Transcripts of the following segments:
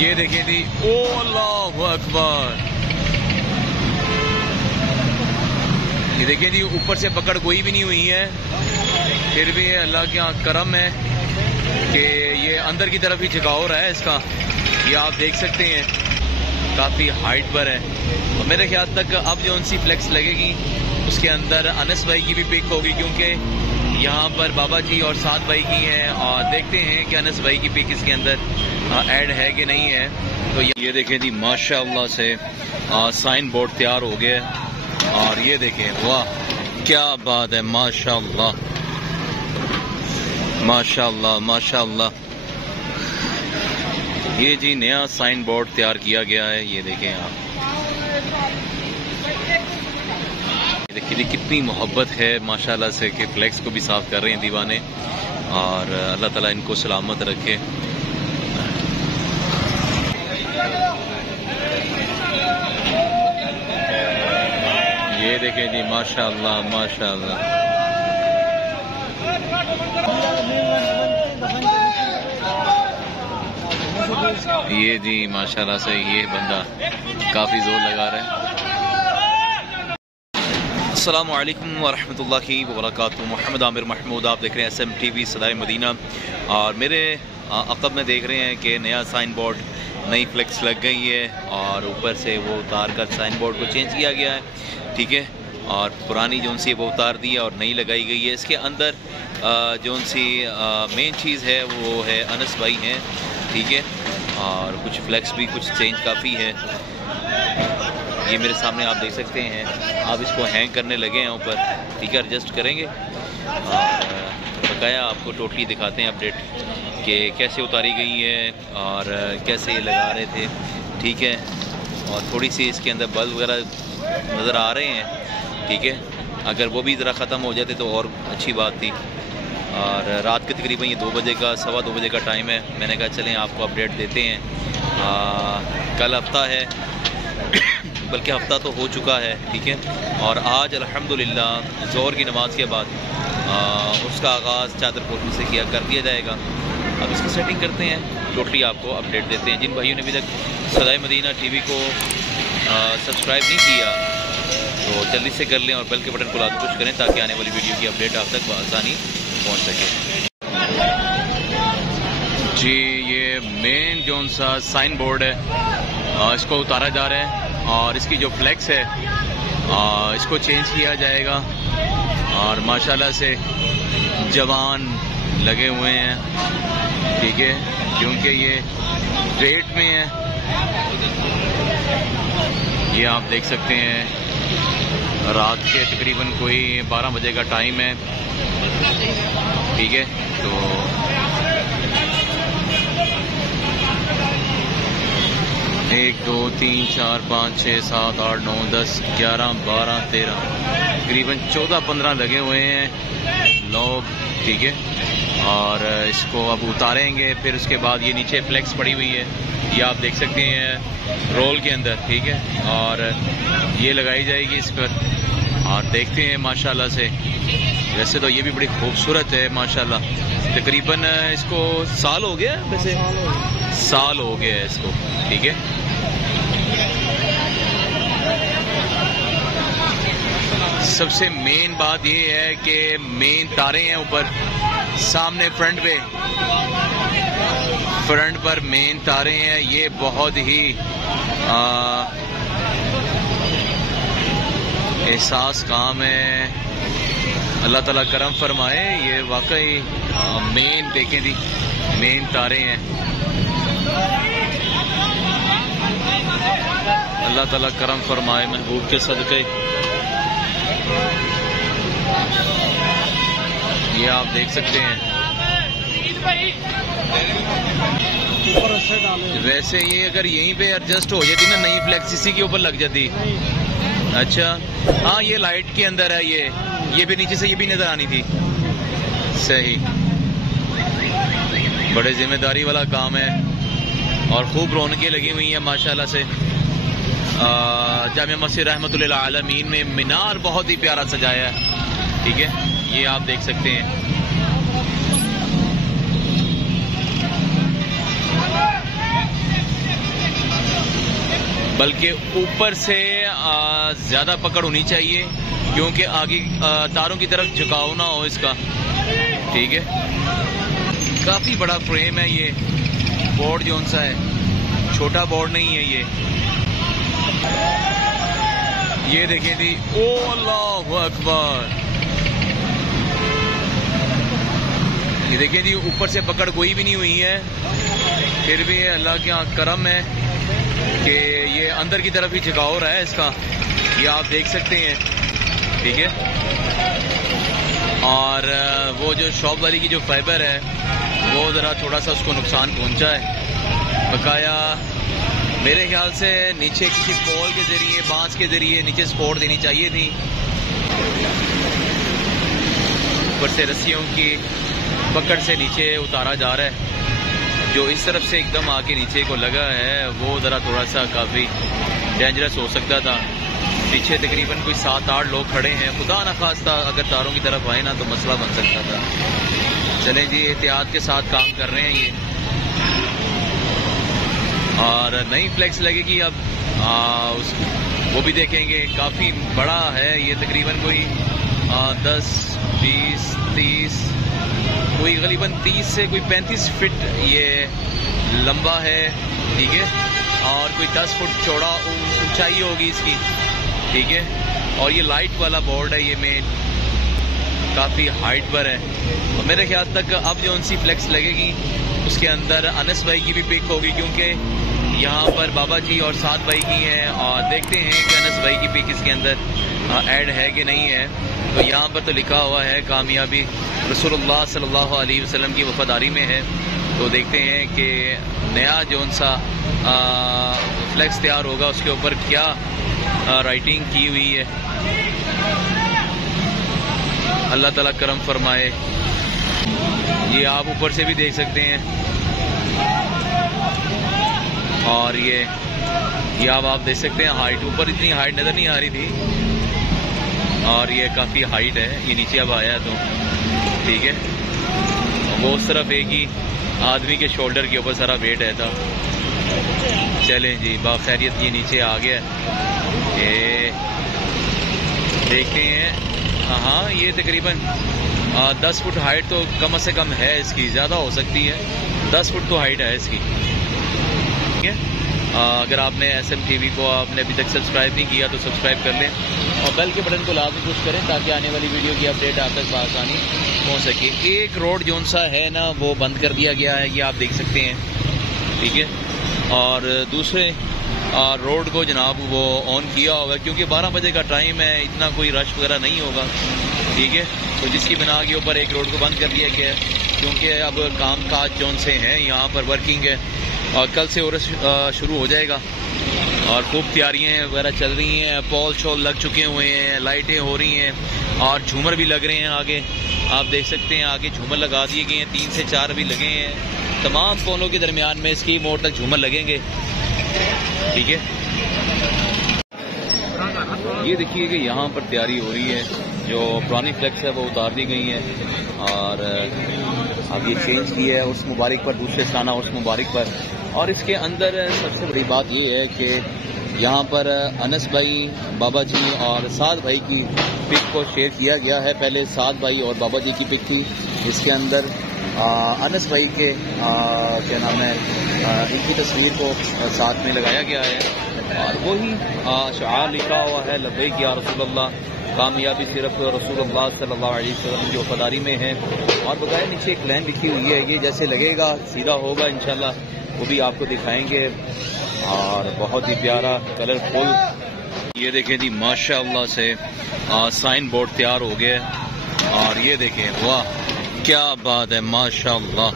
ये देखें जी, ओ अल्लाहु अकबर। ये देखें जी, ऊपर से पकड़ कोई भी नहीं हुई है, फिर भी अल्लाह के यहाँ करम है कि ये अंदर की तरफ ही झुकाव रहा है इसका। ये आप देख सकते हैं काफ़ी हाइट पर है। और मेरे ख्याल तक अब जो उनसी फ्लेक्स लगेगी उसके अंदर अनस भाई की भी पिक होगी, क्योंकि यहाँ पर बाबा जी और साद भाई की है। और देखते हैं कि अनस भाई की पिक इसके अंदर ऐड है कि नहीं है। तो ये देखें जी, माशाअल्लाह से साइन बोर्ड तैयार हो गया। और ये देखें, वाह क्या बात है, माशाअल्लाह माशाअल्लाह माशाअल्लाह। ये जी नया साइन बोर्ड तैयार किया गया है, ये देखें आप। देखिए कितनी मोहब्बत है माशाल्लाह से कि फ्लैक्स को भी साफ कर रहे हैं दीवाने। और अल्लाह ताला इनको सलामत रखे। ये देखें जी, माशाल्लाह माशाल्लाह। ये जी माशाल्लाह से ये बंदा काफ़ी जोर लगा रहा है। अस्सलामु अलैकुम वरहमतुल्लाहि वबरकातुहू। मोहम्मद आमिर महमूद, आप देख रहे हैं SMTV सदाए मदीना। और मेरे अक़ब में देख रहे हैं कि नया साइन बोर्ड, नई फ्लेक्स लग गई है और ऊपर से वो उतार कर साइन बोर्ड को चेंज किया गया है, ठीक है। और पुरानी जो सी वो उतार दी है और नई लगाई गई है। इसके अंदर जो सी मेन चीज़ है वो है अनस भाई हैं, ठीक है। और कुछ फ्लेक्स भी कुछ चेंज काफ़ी है। ये मेरे सामने आप देख सकते हैं, आप इसको हैंग करने लगे हैं ऊपर, ठीक है। एडजस्ट करेंगे और बकाया आपको टोटली दिखाते हैं अपडेट कि कैसे उतारी गई है और कैसे ये लगा रहे थे, ठीक है। और थोड़ी सी इसके अंदर बल्ब वगैरह नज़र आ रहे हैं, ठीक है। अगर वो भी ज़रा ख़त्म हो जाते तो और अच्छी बात थी। और रात के तकरीबन ये 2 बजे का 2:15 बजे का टाइम है। मैंने कहा चलें आपको अपडेट देते हैं। कल हफ्ता है बल्कि हफ्ता तो हो चुका है, ठीक है। और आज अल्हम्दुलिल्लाह ज़ोहर की नमाज के बाद उसका आगाज़ चादर पोछने से कर दिया जाएगा। अब इसकी सेटिंग करते हैं, टोटली आपको अपडेट देते हैं। जिन भाइयों ने अभी तक सदाए मदीना TV को सब्सक्राइब नहीं किया तो जल्दी से कर लें और बेल के बटन को लाजमी पुश करें ताकि आने वाली वीडियो की अपडेट आप तक बआसानी पहुँच सके। जी ये मेन जो सा साइन बोर्ड है इसको उतारा जा रहा है और इसकी जो फ्लेक्स है इसको चेंज किया जाएगा। और माशाल्लाह से जवान लगे हुए हैं, ठीक है, क्योंकि ये वेट में है। ये आप देख सकते हैं रात के तकरीबन कोई 12 बजे का टाइम है, ठीक है। तो एक 2 3 4 5 6 7 8 9 10 11 12 13 तकरीबन 14-15 लगे हुए हैं लोग, ठीक है। और इसको अब उतारेंगे, फिर उसके बाद ये नीचे फ्लेक्स पड़ी हुई है, ये आप देख सकते हैं रोल के अंदर, ठीक है। और ये लगाई जाएगी इस पर और देखते हैं माशाल्लाह से। वैसे तो ये भी बड़ी खूबसूरत है माशाल्लाह। तकरीबन इसको साल हो गया, वैसे साल हो गया है इसको, ठीक है। सबसे मेन बात ये है कि मेन तारे हैं ऊपर सामने फ्रंट पर मेन तारे हैं। ये बहुत ही एहसास काम है, अल्लाह ताला करम फरमाए। ये वाकई मेन देखें जी, मेन तारे हैं, अल्लाह ताला करम फरमाए महबूब के सदके। ये आप देख सकते हैं। वैसे ये अगर यहीं पे एडजस्ट हो जाती ना नई फ्लेक्स, इसी के ऊपर लग जाती। अच्छा हाँ, ये लाइट के अंदर है, ये भी नीचे से ये भी नजर आनी थी। सही, बड़े जिम्मेदारी वाला काम है और खूब रौनकें लगी हुई हैं माशाल्लाह से। जामिया मस्जिद रहमतुल लिल आलमीन में मीनार बहुत ही प्यारा सजाया है, ठीक है। ये आप देख सकते हैं। बल्कि ऊपर से ज़्यादा पकड़ होनी चाहिए, क्योंकि आगे तारों की तरफ झुकाव ना हो इसका। ठीक है, काफ़ी बड़ा फ्रेम है ये बोर्ड, जो सा है छोटा बोर्ड नहीं है ये देखें जी। ओ अल्लाहु अकबर, ये देखें जी, ऊपर से पकड़ कोई भी नहीं हुई है, फिर भी अल्लाह के यहाँ करम है कि ये अंदर की तरफ ही झुकाव रहा है इसका, ये आप देख सकते हैं। ठीक है, और वो जो शॉप वाली की जो फाइबर है वो ज़रा थोड़ा सा उसको नुकसान पहुंचा है। बकाया मेरे ख्याल से नीचे किसी पोल के ज़रिए, बांस के ज़रिए नीचे सपोर्ट देनी चाहिए थी। ऊपर से रस्सियों की पकड़ से नीचे उतारा जा रहा है, जो इस तरफ से एकदम आके नीचे को लगा है वो ज़रा थोड़ा सा काफ़ी डेंजरस हो सकता था। पीछे तकरीबन कोई 7-8 लोग खड़े हैं, खुदा न खास्ता अगर तारों की तरफ आए ना तो मसला बन सकता था। चलें जी, एहतियात के साथ काम कर रहे हैं ये। और नई फ्लेक्स लगेगी अब, वो भी देखेंगे। काफ़ी बड़ा है ये, तकरीबन कोई 10, 20, 30, कोई करीबन 30 से कोई 35 फीट ये लंबा है। ठीक है, और कोई 10 फुट चौड़ा ऊंचाई होगी इसकी। ठीक है, और ये लाइट वाला बोर्ड है, ये मेन काफ़ी हाइट पर है। और मेरे ख्याल तक अब जो उनसी फ्लेक्स लगेगी उसके अंदर अनस भाई की भी पिक होगी, क्योंकि यहाँ पर बाबा जी और साद भाई की है, और देखते हैं कि अनस भाई की पिक इसके अंदर ऐड है कि नहीं है। तो यहाँ पर तो लिखा हुआ है कामयाबी रसूलुल्लाह सल्लल्लाहु अलैहि वसल्लम की वफादारी में है। तो देखते हैं कि नया जो सा फ्लेक्स तैयार होगा उसके ऊपर क्या राइटिंग की हुई है। अल्लाह ताला करम फरमाए। ये आप ऊपर से भी देख सकते हैं, और ये आप देख सकते हैं हाइट। ऊपर इतनी हाइट नज़र नहीं आ रही थी, और ये काफ़ी हाइट है। ये नीचे अब आया तो ठीक है, वो उस तरफ एक ही आदमी के शोल्डर के ऊपर सारा वेट है था। चलें जी, बाखैरियत ये नीचे आ गया। ये देखते हैं, हाँ ये तकरीबन 10 फुट हाइट तो कम से कम है इसकी, ज़्यादा हो सकती है, 10 फुट तो हाइट है इसकी। ठीक है, अगर आपने SMTV को आपने अभी तक सब्सक्राइब नहीं किया तो सब्सक्राइब कर लें, और बेल के बटन को लाजमी पुश करें ताकि आने वाली वीडियो की अपडेट आप तक आसानी पहुँच सके। एक रोड जोन सा है ना वो बंद कर दिया गया है, ये आप देख सकते हैं। ठीक है, और दूसरे रोड को जनाब वो ऑन किया होगा, क्योंकि 12 बजे का टाइम है, इतना कोई रश वगैरह नहीं होगा। ठीक है, तो जिसकी बिना के ऊपर एक रोड को बंद कर दिया गया है, क्योंकि अब काम काज जोन से हैं यहाँ पर वर्किंग है, और कल से और शुरू हो जाएगा, और खूब तैयारियाँ वगैरह चल रही हैं। पॉल शॉल लग चुके हुए हैं, लाइटें हो रही हैं, और झूमर भी लग रहे हैं आगे, आप देख सकते हैं। आगे झूमर लगा दिए गए हैं, 3 से 4 भी लगे हैं। तमाम पोलों के दरमियान में इसकी मोड़ तक झूमर लगेंगे। ठीक है, ये देखिए कि यहाँ पर तैयारी हो रही है, जो पुरानी फ्लेक्स है वो उतार दी गई है, और अब ये चेंज की है उस मुबारक पर, दूसरे स्थाना उस मुबारक पर। और इसके अंदर सबसे बड़ी बात ये है कि यहाँ पर अनस भाई, बाबा जी और साद भाई की पिक को शेयर किया गया है। पहले साद भाई और बाबा जी की पिक थी, इसके अंदर अनस भाई के क्या नाम है, इनकी तस्वीर को साथ में लगाया गया है, और वही शार लिखा हुआ है, लब्बैक या रसूलल्लाह, कामयाबी सिर्फ रसूलुल्लाह सल्लल्लाहु अलैहि वसल्लम की वफादारी में है। और बगैर नीचे एक लाइन लिखी हुई है, ये जैसे लगेगा सीधा होगा इंशाल्लाह, वो भी आपको दिखाएंगे। और बहुत ही प्यारा कलरफुल, ये देखें जी माशाअल्लाह से साइन बोर्ड तैयार हो गया। और ये देखें, वाह क्या बात है, माशाअल्लाह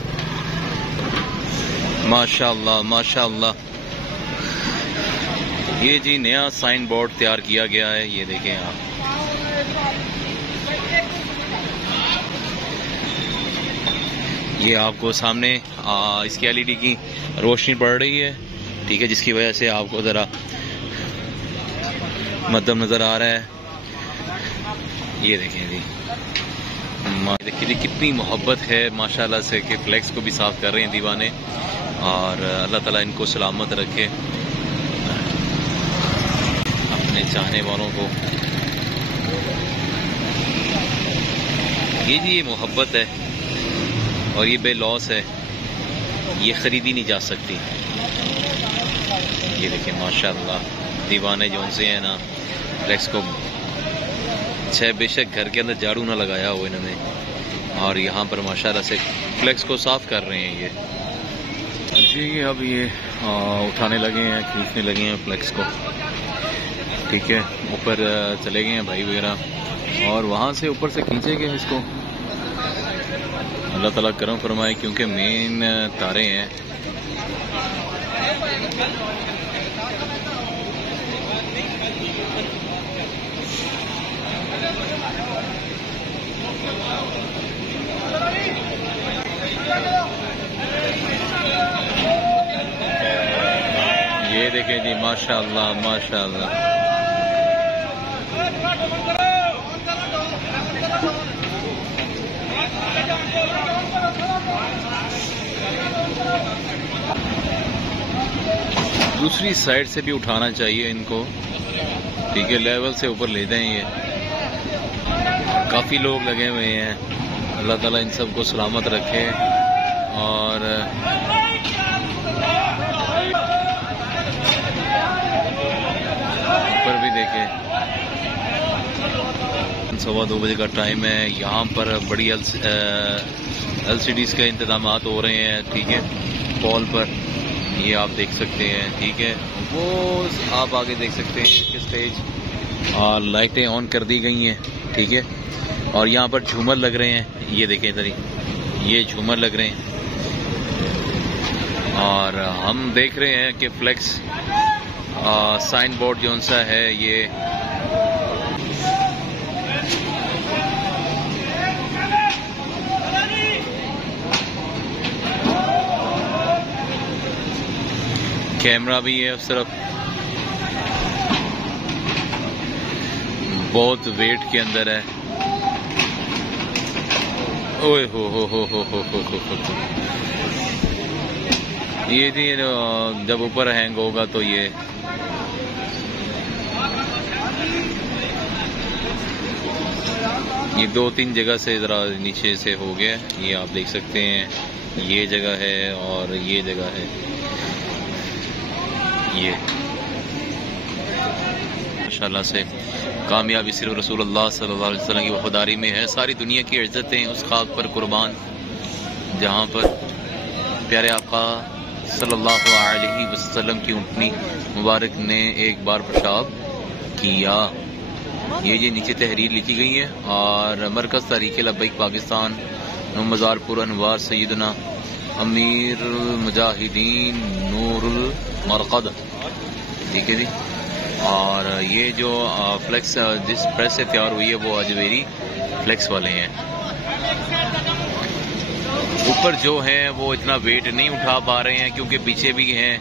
माशाअल्लाह माशाअल्लाह। ये जी नया साइन बोर्ड तैयार किया गया है, ये देखें आप। ये आपको सामने इसकी LED की रोशनी पड़ रही है। ठीक है, जिसकी वजह से आपको ज़रा मध्यम नज़र आ रहा है। ये देखें जी, देखिए जी कितनी मोहब्बत है माशाल्लाह से, कि फ्लेक्स को भी साफ कर रहे हैं दीवाने, और अल्लाह ताला इनको सलामत रखे। अपने चाहने वालों को। ये जी ये मोहब्बत है और ये बेलॉस है, ये ख़रीदी नहीं जा सकती। ये देखिए माशाल्लाह दीवाने जो से हैं ना फ्लेक्स को, चाहे बेशक घर के अंदर झाड़ू ना लगाया हो इन्होंने, और यहाँ पर माशाल्लाह से फ्लेक्स को साफ़ कर रहे हैं ये जी। अब ये उठाने लगे हैं, खींचने लगे हैं फ्लेक्स को, ठीक है। ऊपर चले गए हैं भाई वगैरह और वहाँ से ऊपर से खींचेंगे इसको। अल्लाह ताला करम फरमाए, क्योंकि मेन तारे हैं। ये देखें जी माशाअल्लाह माशाअल्लाह। दूसरी साइड से भी उठाना चाहिए इनको, ठीक है। लेवल से ऊपर ले जाएं। ये काफ़ी लोग लगे हुए हैं, अल्लाह ताला इन सब को सलामत रखे। और ऊपर भी देखें, 2:15 बजे का टाइम है। यहाँ पर बड़ी LCDs के इंतजाम हो रहे हैं, ठीक है। पॉल पर ये आप देख सकते हैं, ठीक है। वो आप आगे देख सकते हैं कि स्टेज और लाइटें ऑन कर दी गई हैं, ठीक है। और यहाँ पर झूमर लग रहे हैं, ये देखें इधर ही ये झूमर लग रहे हैं। और हम देख रहे हैं कि फ्लेक्स साइन बोर्ड जो सा है ये कैमरा भी है उस तरफ, बहुत वेट के अंदर है। ओए हो। ये थी जब ऊपर हैंग होगा तो ये दो तीन जगह से ज़रा नीचे से हो गया। ये आप देख सकते हैं, ये जगह है और ये जगह है। ये माशाल्लाह से कामयाबी सिर्फ रसूलुल्लाह सल्लल्लाहु अलैहि वसल्लम की वफादारी में है। सारी दुनिया की इज्जतें उस खाक पर कुर्बान जहाँ पर प्यारे आका सल्लल्लाहु अलैहि वसल्लम की ऊँटनी मुबारक ने एक बार पेशाब किया। ये नीचे तहरीर लिखी गई है। और मरकज़ तहरीक लब्बैक पाकिस्तान मज़ारपुर अनवार सैयदना अमीर मुजाहिदीन नूरुल मरकद, ठीक है जी। और ये जो फ्लेक्स जिस प्रेस से तैयार हुई है वो अजमेरी फ्लेक्स वाले हैं। ऊपर जो है वो इतना वेट नहीं उठा पा रहे हैं क्योंकि पीछे भी हैं,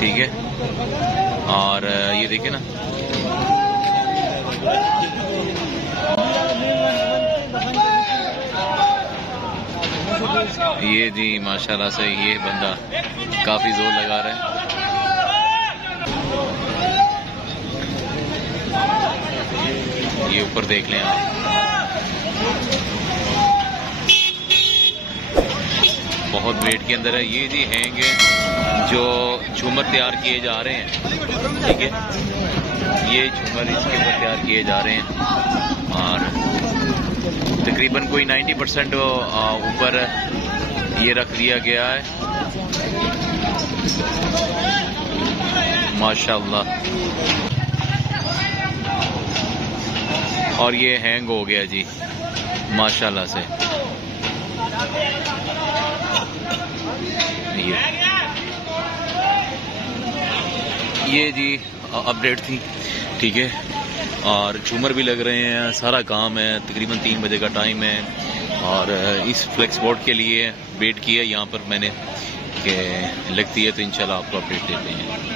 ठीक है। और ये देखें ना, ये जी माशाल्लाह से ये बंदा काफी जोर लगा रहा है। ये ऊपर देख लें आप, बहुत वेट के अंदर है। ये जी हैंगे जो झूमर तैयार किए जा रहे हैं, ठीक है। ये झूमर इसके ऊपर तैयार किए जा रहे हैं और तकरीबन कोई 90% ऊपर ये रख दिया गया है माशाल्लाह। और ये हैंग हो गया जी माशाल्लाह से। ये जी अपडेट थी, ठीक है। और झूमर भी लग रहे हैं, सारा काम है। तकरीबन 3 बजे का टाइम है और इस फ्लेक्स बोर्ड के लिए वेट किया यहाँ पर मैंने कि लगती है तो इंशाल्लाह आपको अपडेट देते हैं।